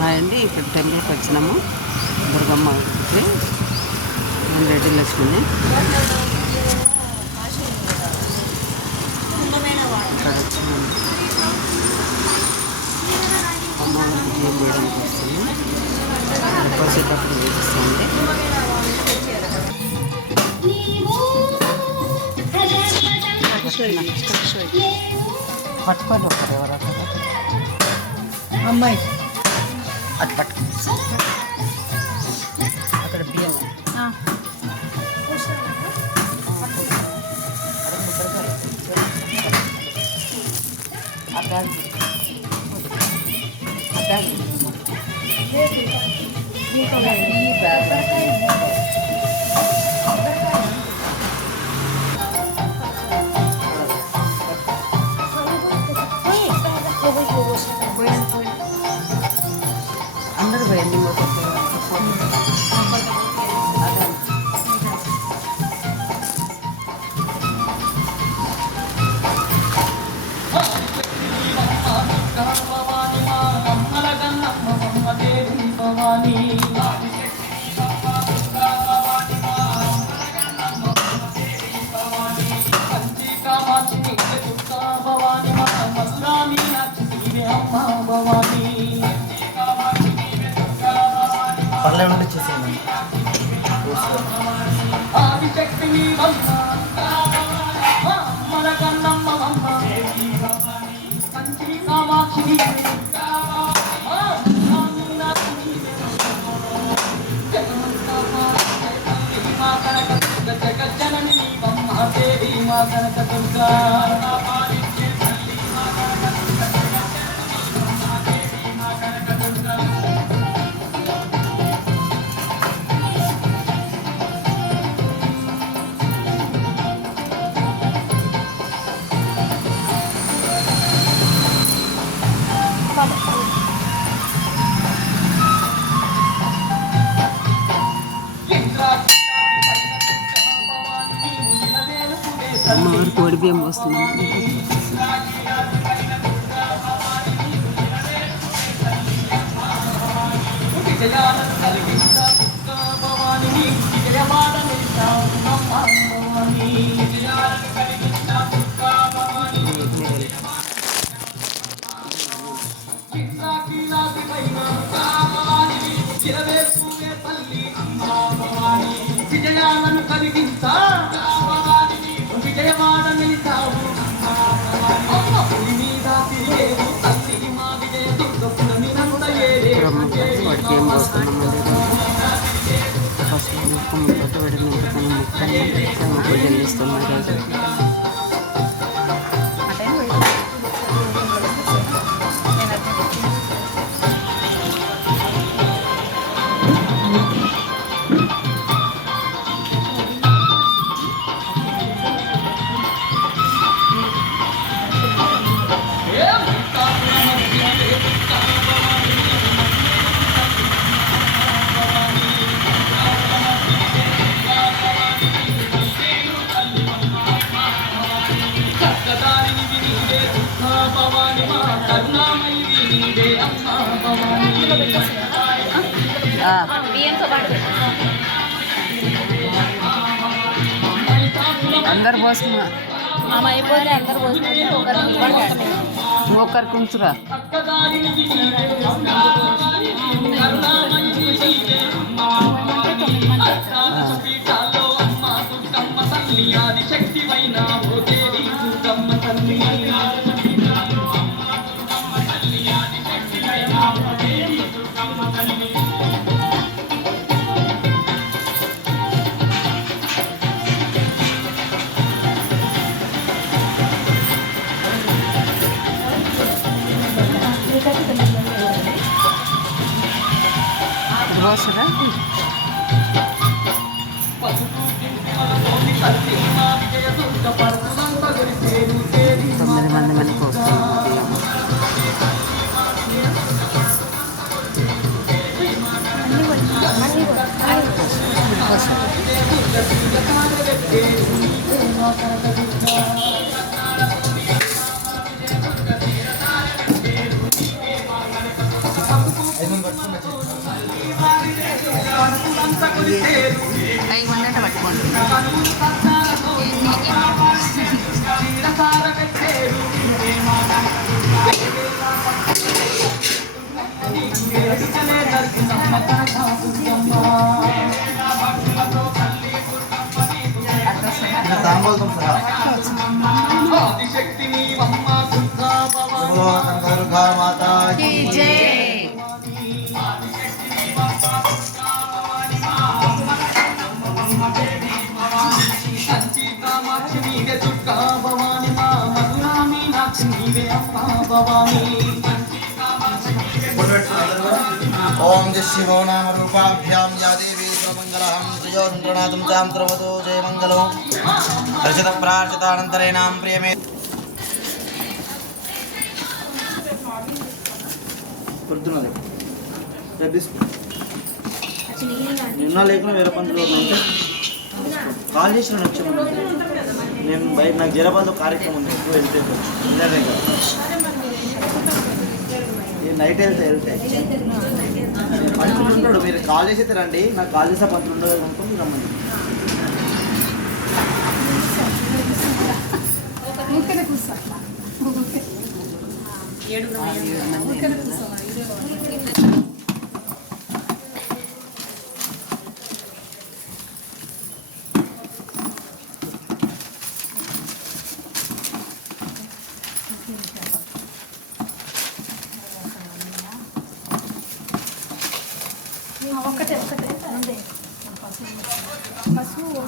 Hi అండి, ఇప్పుడు టెంపుల్కి వచ్చినాము. దుర్గమ్మ గుడికి. నేను రెడ్డి లక్ష్మిని. ఇక్కడ వచ్చినాము. అమ్మవారికి బియ్యం వేయడానికి వస్తుంది. డిపాజిట్ అప్పుడు వేపిస్తుంది. పట్టుకోండి ఒకరు ఎవరక్కడ అమ్మాయి అది పట్టుకో. అక్కడ బియ్యం ఆ బ్యాగ్ ఈ బ్యాగ్ అందరు పోయండి. పర్లే ఉండి చేసేయండి. అమ్మవారికి కోడి బియ్యం పోస్తున్నాం. వాడికి ఏం పోస్తున్నామండి. ఫస్ట్ ముక్కతో వాడిని ముక్కలు పూజలు చేస్తున్నాం. రోజు అందరు పోస్తున్నా అయిపోతే అందరు పోస్తున్నారు. ఒకరికి ఉంచురా. పోస్తారా? 9 మంది మనకు వస్తుంది. ఐదు 5 మంది అంటే పట్టుకోండి. తాంబూలం సహా దుర్గా మాతాకి జై. ఓం జయ శివో నామ రూపాభ్యాం యా దేవీ సర్వమంగళం శ్రియో సంగణాతం తాం త్రవతో జయ మంగళం దర్శత ప్రార్థితానంతరేణాం ప్రియమే పొద్దున్నది నిన్న లేకుండా వేరే పనులు ఉంటే కాల్ చేసిన వచ్చాను. నేను బయట నాకు జరాబాద్లో కార్యక్రమం ఉంది, ఎక్కువ వెళ్తే నైట్ వెళ్తే పంతులు ఉంటాడు. మీరు కాల్ చేసి రండి, నాకు కాల్ చేస్తే పంతులు ఉండదు అనుకోండి రమ్మండి. ఒకటే అంతే. పసుపు